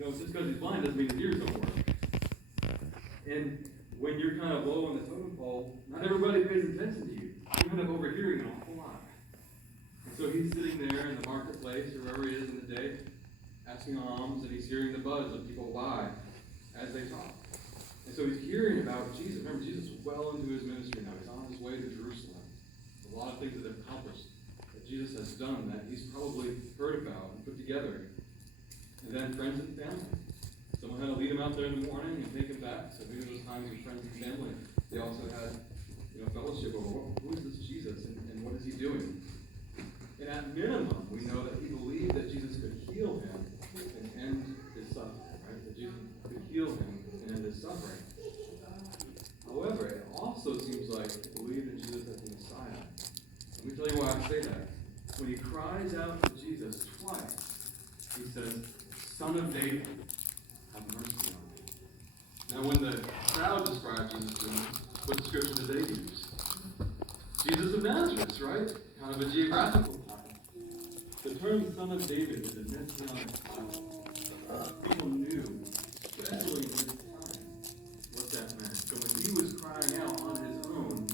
just because he's blind doesn't mean his ears don't work. And when you're kind of low on the totem pole, not everybody pays attention to you. You end up overhearing an awful lot. And so he's sitting there in the marketplace, or wherever he is in the day, asking alms, and he's hearing the buzz of people by as they talk. And so he's hearing about Jesus. Remember, Jesus is well into his ministry now. He's on his way to Jerusalem. There's a lot of things that have accomplished that Jesus has done that he's probably heard about and put together. And then friends and family. Someone had to lead him out there in the morning and take him back. So maybe those times with friends and family, they also had fellowship over who is this Jesus and what is he doing. And at minimum, we know that he believed that Jesus could heal him and end his suffering, right? That Jesus could heal him and end his suffering. However, it also seems like he believed in Jesus as the Messiah. Let me tell you why I say that. When he cries out to Jesus twice, he says, "Son of David, have mercy on me." Now, when the crowd described Jesus to him, what description did they use? Jesus of Nazareth, right? Kind of a geographical title. The term "Son of David" is a messianic title. People knew, especially in his time, what that meant. So when he was crying out on his own,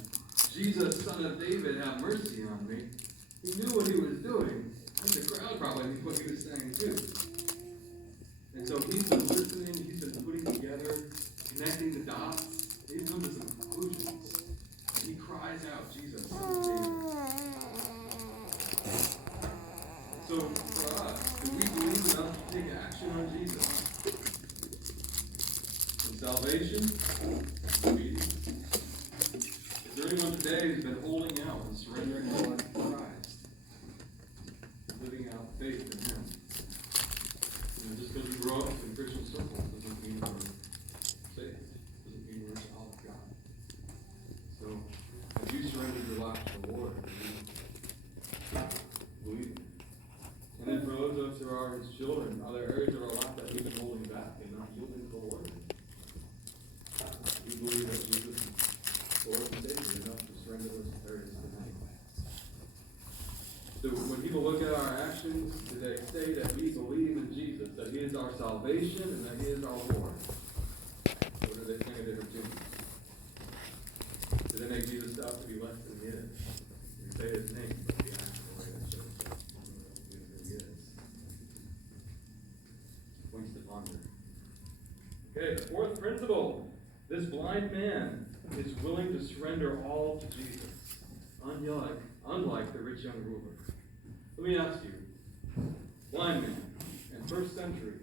"Jesus, Son of David, have mercy on me," he knew what he was doing. I think the crowd probably knew what he was saying too. And so he's been listening, he's been putting together, connecting the dots. He's come to some conclusions. And he cries out, "Jesus, Son of David." So for us, do we believe enough to take action on Jesus? In salvation, obedience. Is there anyone today who's been holding out and surrendering their life to Christ? Living out faith in him? Just because we grow up in Christian circles doesn't mean we're saved. Doesn't mean we're a child of God. So, have you surrendered your life to the Lord? Believe. And then for those of us who are his children, are there areas of our life that we've been holding back and not yielding to the Lord? We believe that Jesus is Lord and Savior enough to surrender those areas to him. So when people look at our actions, do they say that we believe in Jesus, that he is our salvation, and that he is our Lord? Or do they sing a different tune? Do they make Jesus out to be less than he is? We say his name, but we act in a way that shows who he is. Points to ponder. Okay, the fourth principle. This blind man is willing to surrender all to Jesus, unlike the rich young ruler. Let me ask you, blind man in first century,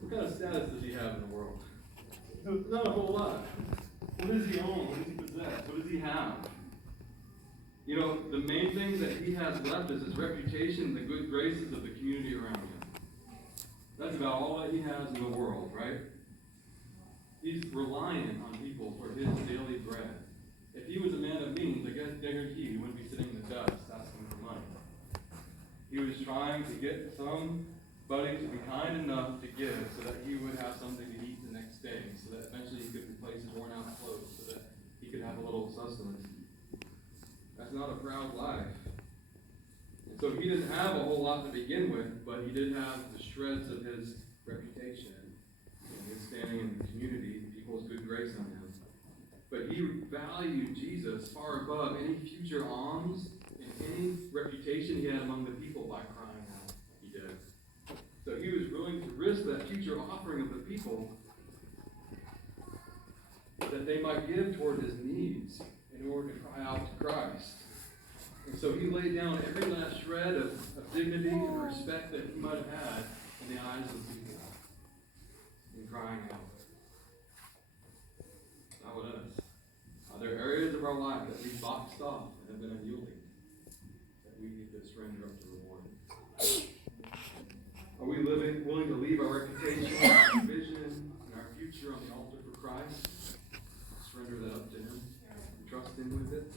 what kind of status does he have in the world? Not a whole lot. What does he own? What does he possess? What does he have? The main thing that he has left is his reputation and the good graces of the community around him. That's about all that he has in the world, right? He's reliant on people for his daily bread. If he was a man of means, I guarantee he wouldn't be sitting in the dust asking for money. He was trying to get somebody to be kind enough to give so that he would have something to eat the next day, so that eventually he could replace his worn out clothes, so that he could have a little sustenance. That's not a proud life. And so he didn't have a whole lot to begin with, but he did have the shreds of his reputation and his standing in the community, people's good grace on him. But he valued Jesus far above any future alms and any reputation he had among the people by crying out. He did. So he was willing to risk that future offering of the people that they might give toward his needs in order to cry out to Christ. And so he laid down every last shred of dignity and respect that he might have had in the eyes of people in crying out. How about us? Are there areas of our life that we've boxed off and have been unyielding that we need to surrender up to the Lord? Are we willing to leave our reputation, our vision, and our future on the altar for Christ? Surrender that up to him and trust him with it?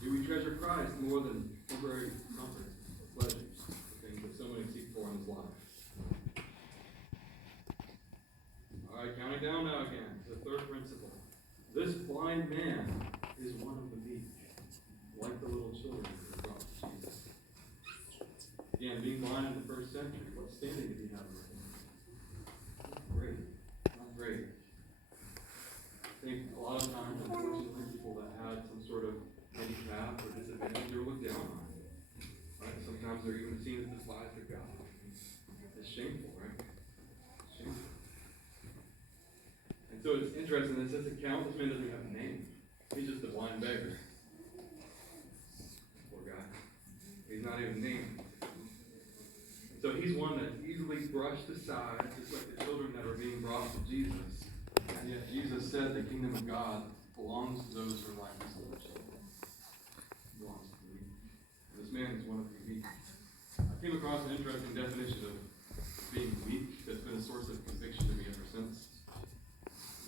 Do we treasure Christ more than temporary comforts, pleasures, things that so many seek for in this life? All right, counting down now again to the third principle. This blind man is one of the meek, like the little children who brought to Jesus. Again, being blind in the first century, what standing if you have it. Great. Not great. I think a lot of times, unfortunately, people that had some sort of handicap or disadvantage are looked down on. Right? Sometimes they're even seen as despised of God. It's shameful, right? It's shameful. And so it's interesting that this account, this man doesn't have a name. He's just a blind beggar. Poor guy. He's not even named. So he's one that's easily brushed aside, just like the children that are being brought to Jesus. And yet Jesus said the kingdom of God belongs to those who are like these little children. It belongs to me. And this man is one of the weak. I came across an interesting definition of being weak that's been a source of conviction to me ever since.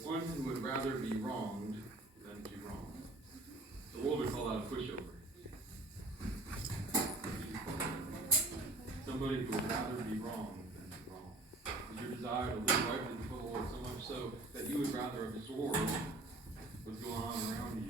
One who would rather be wronged than to be wronged. The world would call that a pushover. Somebody who would rather be wrong than be wrong. It's your desire to live rightly before the Lord, so much so that you would rather absorb what's going on around you